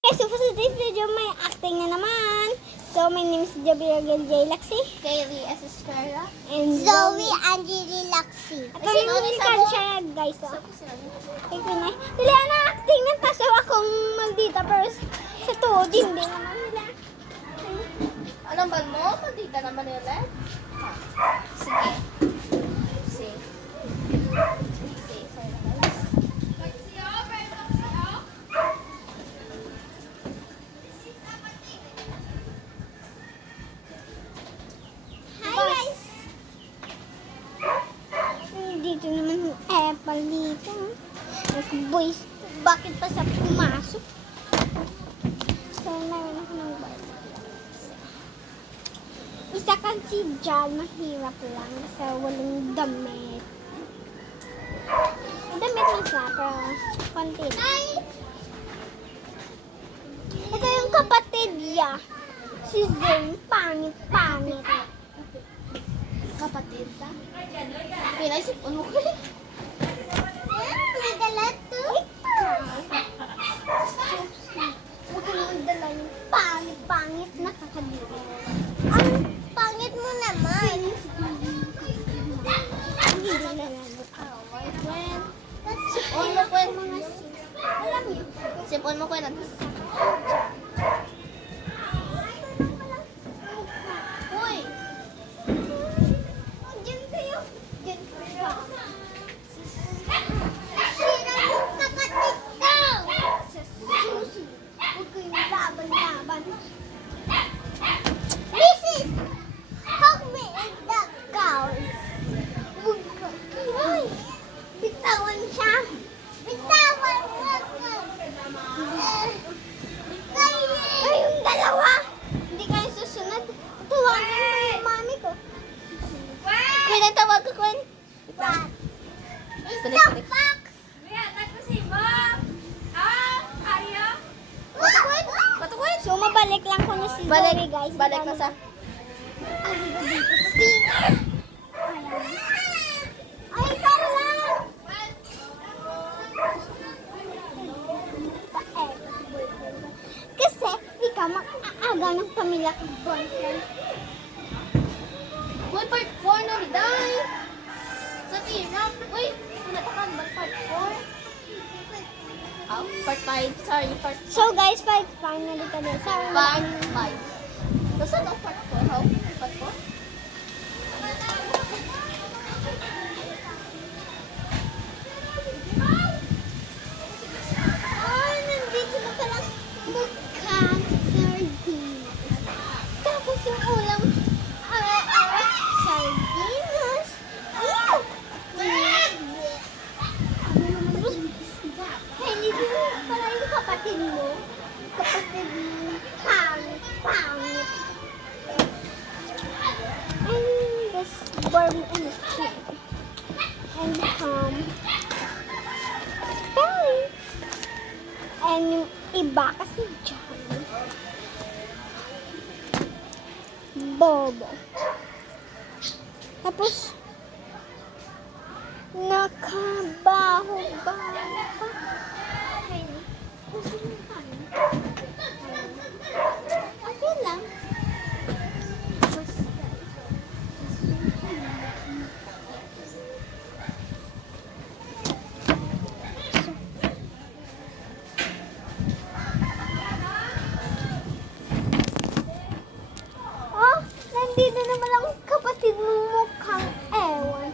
Okay, so for today's video, may acting na naman. So, my name is Javier J. Laxi. Kaylee S. Escara. And Zoe Angeli Laxi. Ito yung siya, guys. Oh. Ito na. Dili na acting na. Tapos akong maldita. Pero sa tuod, hindi naman nila. Anong bag mo? Maldita naman nila. Sige. Sige. Sige. Sorry na guys. Hi, guys. Dito naman, dito. Boys, bakit pa sa pumasok? So, naman ako ng boys. Isa kasi dyan, mahirap lang sa walang damit. Damit lang siya, pero konti lang. Ito yung kapatid niya. Si Zane, pangit-pangit. Kapatid ka? Pinaisipon mo ko eh. May dalat to. Huwag ka nang dala yung pangit-pangit na kakadiri. Ang pangit mo naman. Hindi na lang. Kwen. Sipon mo kwen. Alam niyo, Sipon mo kwen. Uy! dyan kayo. Dyan kayo. Sira yung kapatid ko. Sa susi. Huwag kayong laban-laban. Mrs. Help me in the cows. Huwag ka. Ay, bitawan siya. Bitawan mo ko. Kayong dalawa. Hindi kayo susunod. Tawagan mo yung mami ko. Kwen, ang tawag ko kwen. What? It's Tuloy, the tuloy. fox. Bato kwen. So, mabalik lang ko na si Zoe, Balik, guys. balik ka sa... Ay, tara lang! Kasi, ikaw mag-aaga ng pamilya kong boyfriend. Uy, part 4 na riday. Sa tirap. Uy, unatakan ba part 4? Oh, part 5. Sorry, part So, guys, finally kami. Sorry. Part 5. Basta itong part 4. How? Part 4? Ay, nandito na palang mukhang sardinas. Tapos yung ulam, sardinas. Ew! Kaya dito pala yung kapatid mo. Kapatid mo, pangit. And this worm and chick. And belly. And yung iba kasi dyan. Bobo. Tapos, nakabaho-baho pa. Okay lang. Oh, nandito naman ang kapatid mong mukhang ewan.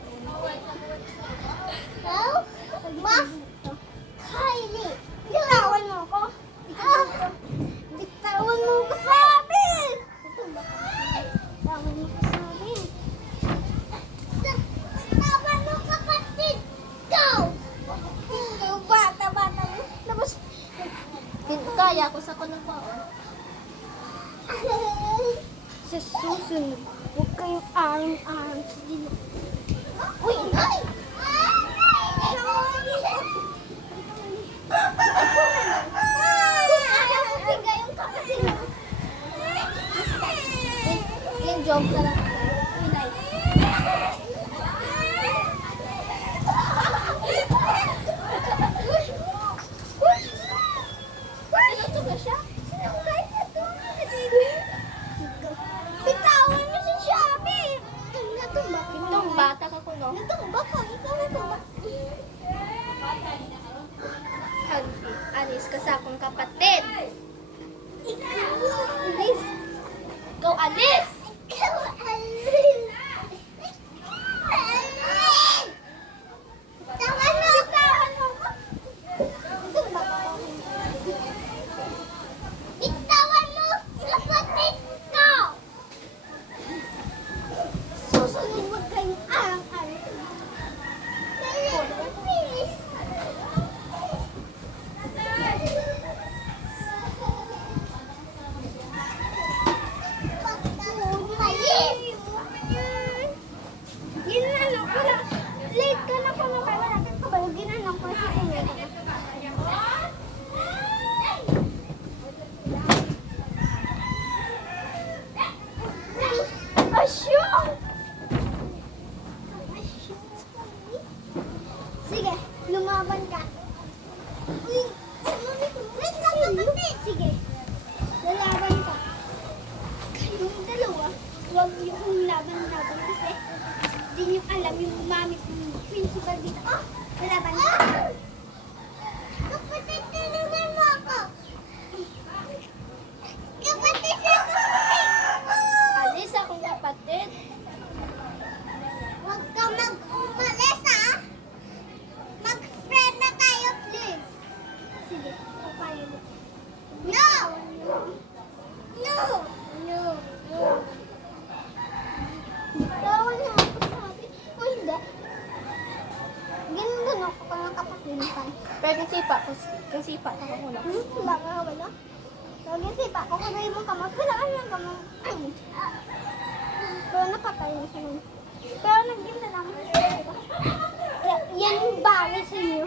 Hello? Mas Kylie. Bitawan mo ko. Bitawan mo ko sabi. Bitawan mo ko sabi. Tawan mo kapatid ko. Ikaw bata-bata mo. Tapos, Hindi kaya ko sa kuno pa. sa susunod, huwag kayong arang-arang sa dino. Uy, ay! Kung ayaw mo bigay yung kapatid mo. Yung job na lang. Sino to? siya. Sinunggay na to. Bitawan mo si Shabby. Natumba. Itong bata ka kuno. Natumba ka. Ikaw natumba. Alis ka sa akong kapatid. Alis. Go alis! Ikaw alis. Alis. Tama na. Bitawan mo ko. Natumba ka. Bitawan mo kapatid ko. Susunod mo kayong arang-arang. Please. Ginanong ko na. Late ka na kumakain. Wala kang kabalo. Ginanong ko si Kuya. Asyong! Sige, lumaban ka. Uy, wait lang kapatid. Sige, lalaban ka. Kayong dalawa, huwag yung laban-laban kasi di niyo alam yung mami ng principal dito. Oh, lalaban ka. Kapatid, tulungan mo ako. Kapatid, ako. Alis akong kapatid. Huwag ka mag-umalis, ha? Mag-friend na tayo, please. Sige, papayag mo. No! No! No! No! Bawal na ako sabi. O hindi. Ganun ako pa ng kapatid. Pero kung sipa ka kuno. Wala ka, wala. Lagi sipa ko kung may mong kamot. Wala ka yung kamot. Pero napatay na siya nun. Pero naging na lang. Yan yung bagay sa inyo.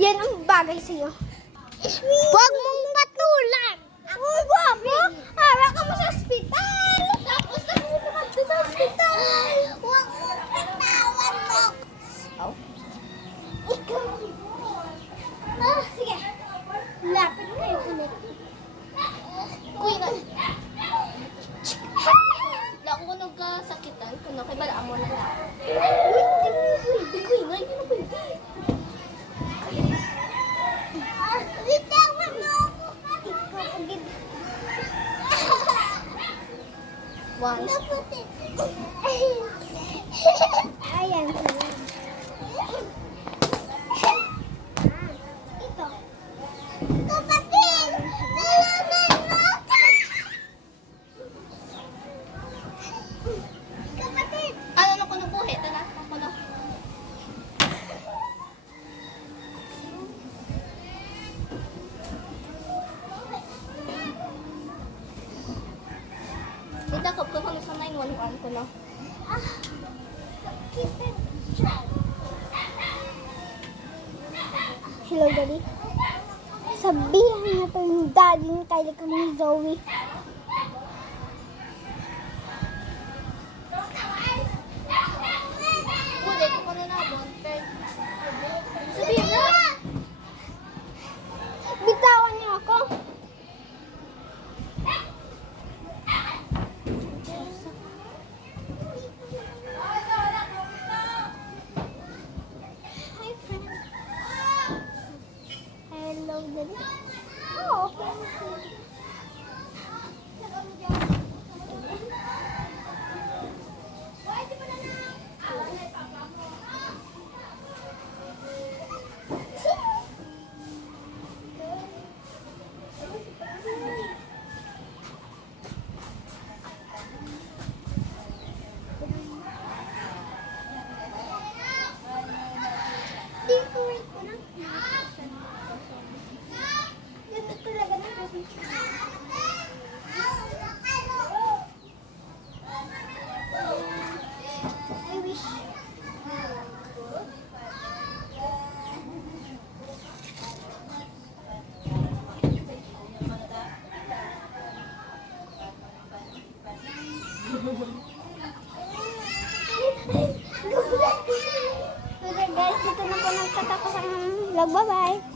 Yan ang bagay sa iyo. Huwag mong patulan! Uy, guwapo! Hara ka mo sa ospital! Tapos nakukumat ka sa ospital! Huwag mong pitawan mo! Ikaw! Ah, sige. Lapit kayo ulit. Kuy na. Lakunog ka sakitan kuno kay bala mo na lang. Uy, di ko ingay. Hindi na pwede. Bitawan mo ako! Ikaw, agad. One. Kapatid! Ayan. Ito. Kapatid! Tulungan mo ako! Kapatid! Ano na kuno buhi tala kuno. Idakop ko kuno sa 911 kuno. Hello, Daddy. Sabihan niya to yung daddy ni Kylie kami ni Zoe. Buti ko kuno na bon. Sabihin na. Bitawan niyo ako. Hi, friend. Hello, Daddy. Oh, okay. Decorate ko na. Ganda talaga ng Bye-bye.